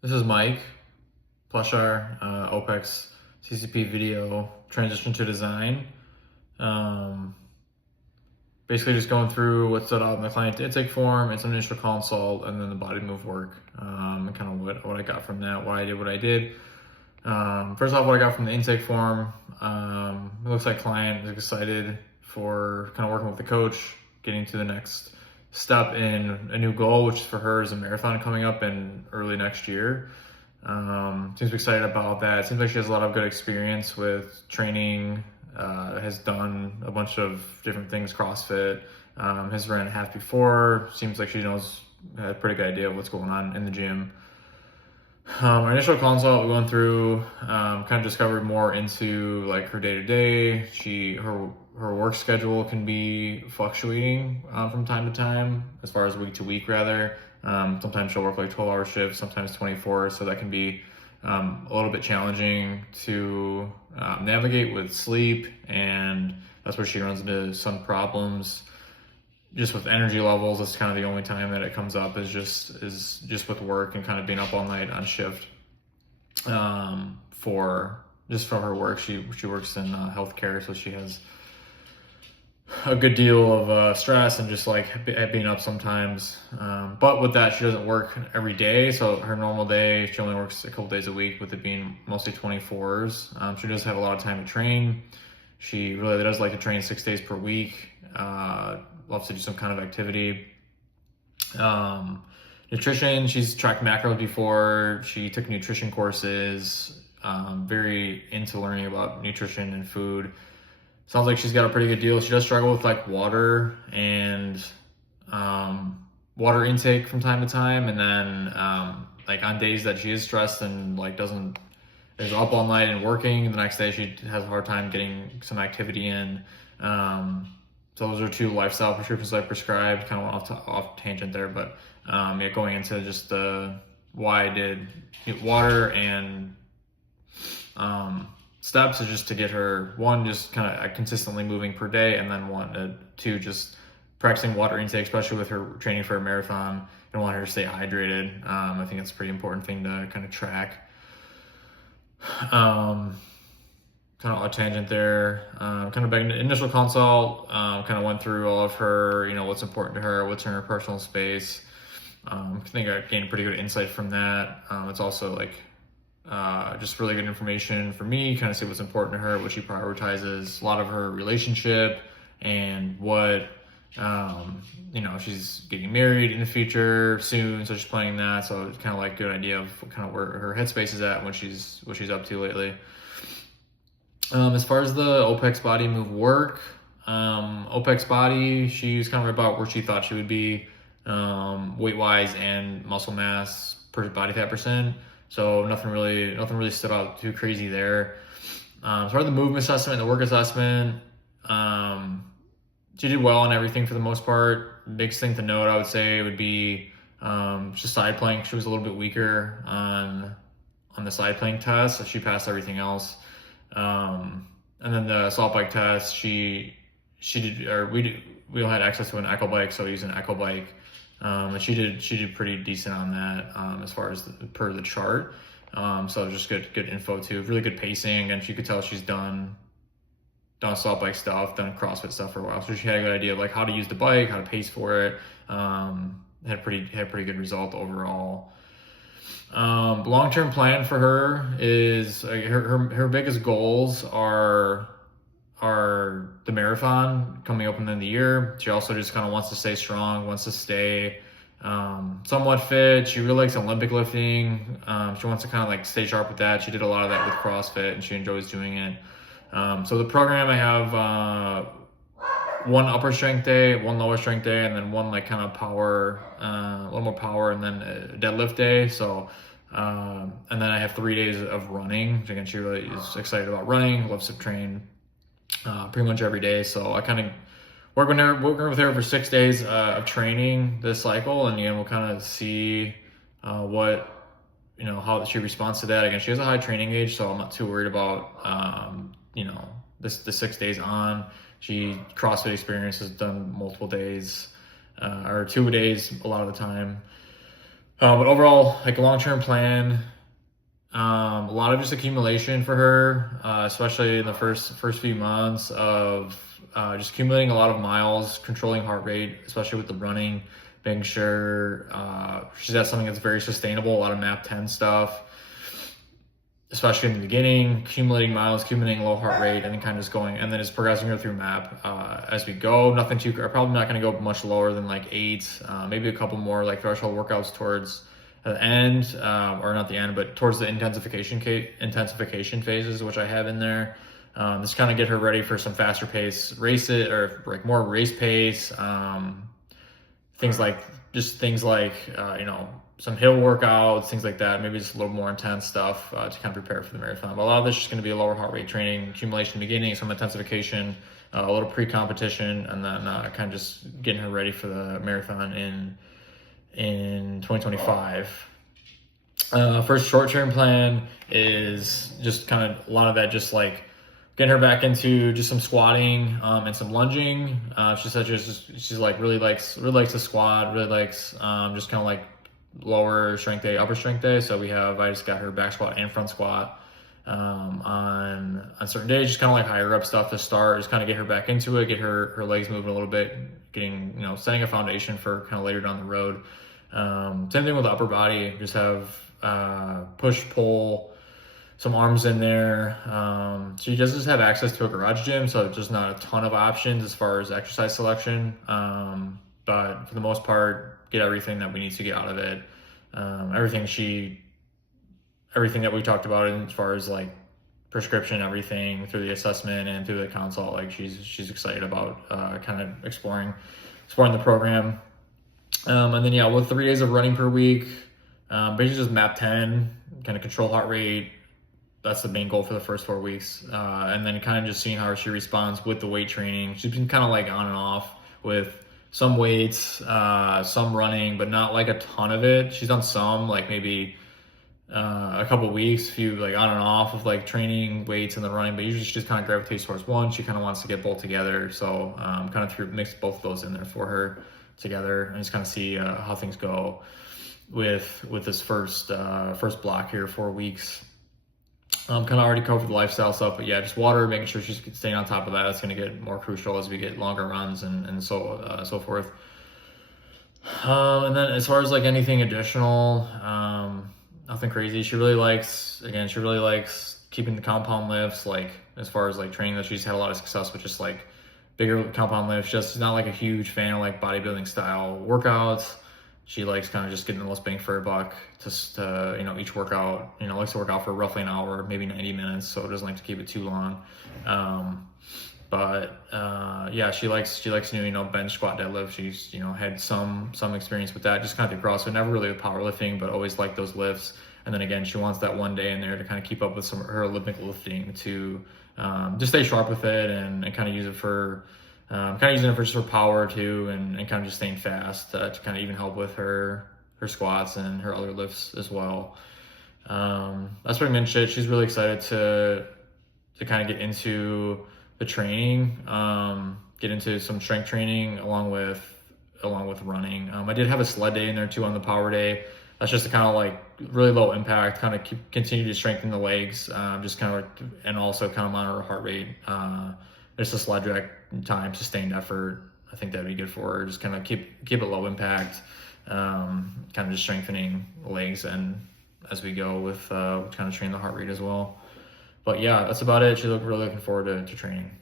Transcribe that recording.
This is Mike Plushar, OPEX CCP video transition to design. Um, Basically just going through what stood out in the client intake form, its initial consult, and then the body move work, and kind of what I got from that, why I did what I did. First off, what I got from the intake form, it looks like client is excited for kind of working with the coach, getting to the next step in a new goal, which for her is a marathon coming up in early next year. Seems excited about that. Seems like she has a lot of good experience with training, has done a bunch of different things, CrossFit, has ran a half before. Seems like she knows, had a pretty good idea of what's going on in the gym. Our initial consult, we went through, kind of discovered more into like her day to day. Her work schedule can be fluctuating from time to time, as far as week to week rather. Sometimes she'll work like 12-hour shifts, sometimes 24, so that can be a little bit challenging to navigate with sleep, and that's where she runs into some problems. Just with energy levels, that's kind of the only time that it comes up is just with work and kind of being up all night on shift. For her work, she works in healthcare, so she has a good deal of stress and just like being up sometimes. But with that, she doesn't work every day. So her normal day, she only works a couple days a week, with it being mostly 24s. She does have a lot of time to train. She really does like to train 6 days per week. Loves to do some kind of activity. Nutrition, she's tracked macros before. She took nutrition courses. Very into learning about nutrition and food. Sounds like she's got a pretty good deal. She does struggle with like water and water intake from time to time, and then like on days that she is stressed and like is up all night and working, the next day she has a hard time getting some activity in. So those are two lifestyle prescriptions I prescribed. Kind of went off tangent there, but yeah, going into just why I did water and steps is just to get her, one, just kind of consistently moving per day, and then two, just practicing water intake, especially with her training for a marathon, and want her to stay hydrated. I think that's a pretty important thing to kind of track. Kind of a tangent there. Kind of back in the initial consult, kind of went through all of her, what's important to her, what's in her personal space. I think I gained pretty good insight from that. It's also like just really good information for me, kind of see what's important to her, what she prioritizes, a lot of her relationship, and what, she's getting married in the future soon, so she's planning that. So it's kind of like a good idea of kind of where her headspace is at and what she's up to lately. As far as the OPEX body move work, OPEX body, she's kind of about where she thought she would be, weight wise and muscle mass per body fat percent. So nothing really stood out too crazy there. As far as the movement assessment, the work assessment, she did well on everything for the most part. Biggest thing to note, I would say, would be just side plank. She was a little bit weaker on the side plank test, so she passed everything else. And then the assault bike test, we all had access to an Echo bike, so we used an Echo bike. And she did pretty decent on that, as far as per the chart. So just good info too, really good pacing, and she could tell she's done assault bike stuff, done CrossFit stuff for a while. So she had a good idea of like how to use the bike, how to pace for it. Had pretty good result overall. Long-term plan for her is her biggest goals are the marathon coming up in the end of the year. She also just kind of wants to stay strong, wants to stay somewhat fit. She really likes Olympic lifting. She wants to kind of like stay sharp with that. She did a lot of that with CrossFit, and she enjoys doing it. So the program, I have one upper strength day, one lower strength day, and then one like kind of power, a little more power, and then a deadlift day. So and then I have 3 days of running. Again, she really is excited about running, loves to train pretty much every day. So I kind of working with her for 6 days of training this cycle, and we'll kind of see how she responds to that. Again, she has a high training age, so I'm not too worried about the 6 days on. She CrossFit experience has done multiple days or 2 days a lot of the time. But overall, like a long-term plan, a lot of just accumulation for her, especially in the first few months of just accumulating a lot of miles, controlling heart rate, especially with the running, making sure she's got something that's very sustainable, a lot of MAP 10 stuff, especially in the beginning, accumulating miles, accumulating low heart rate, and then kind of just going, and then just progressing her through MAP as we go. Nothing too, probably not going to go much lower than like 8, maybe a couple more like threshold workouts towards the end, or not the end, but towards the intensification phases, which I have in there. Just kind of get her ready for some faster pace or like more race pace. Things like some hill workouts, things like that, of just a little more intense stuff to kind of prepare for the marathon. But a lot of this is going to be a lower heart rate training, accumulation in the beginning, some intensification, a little pre-competition, and then kind of just getting her ready for the marathon in 2025. First short-term plan is just kind of a lot of that, just like getting her back into just some squatting and some lunging. She said she's like really likes to squat, really likes just kind of like lower strength day, upper strength day. So I just got her back squat and front squat on certain days, just kind of like higher up stuff to start, just kind of get her back into it, get her legs moving a little bit, setting a foundation for kind of later down the road. Same thing with the upper body, just have push, pull, some arms in there. She does just have access to a garage gym, so just not a ton of options as far as exercise selection. But for the most part, get everything that we need to get out of it. Everything that we talked about as far as like prescription, everything through the assessment and through the consult, like she's excited about kind of exploring the program. And then with 3 days of running per week, basically just MAP 10, kind of control heart rate. That's the main goal for the first 4 weeks. And then kind of just seeing how she responds with the weight training. She's been kind of like on and off with some weights, some running, but not like a ton of it. She's done some, like maybe a couple weeks, few like on and off of like training weights and then running, but usually she just kind of gravitates towards one. She kind of wants to get both together. So kind of mix both of those in there for her together and just kind of see how things go with this first block here, 4 weeks. Kind of already covered the lifestyle stuff, but just water, making sure she's staying on top of that. It's going to get more crucial as we get longer runs and so forth. And then as far as like anything additional, nothing crazy. She really likes keeping the compound lifts, like as far as like training that she's had a lot of success with, just like bigger compound lifts. Just not like a huge fan of like bodybuilding style workouts. She likes kind of just getting the most bang for her buck to each workout, likes to work out for roughly an hour, maybe 90 minutes. So doesn't like to keep it too long. She likes to bench, squat, deadlift. She's, had some experience with that, just kind of through CrossFit, never really with powerlifting, but always liked those lifts. And then again, she wants that one day in there to kind of keep up with some of her Olympic lifting to just stay sharp with it and kind of use it for just for power too, and kind of just staying fast to kind of even help with her squats and her other lifts as well. That's pretty much it. She's really excited to kind of get into the training, get into some strength training along with running. I did have a sled day in there too on the power day. That's just to kind of like really low impact, kind of continue to strengthen the legs, and also kind of monitor heart rate. Just a sled drag time, sustained effort. I think that'd be good for her. Just kind of keep it low impact, kind of just strengthening the legs and as we go with kind of train the heart rate as well. But that's about it. She's really looking forward to training.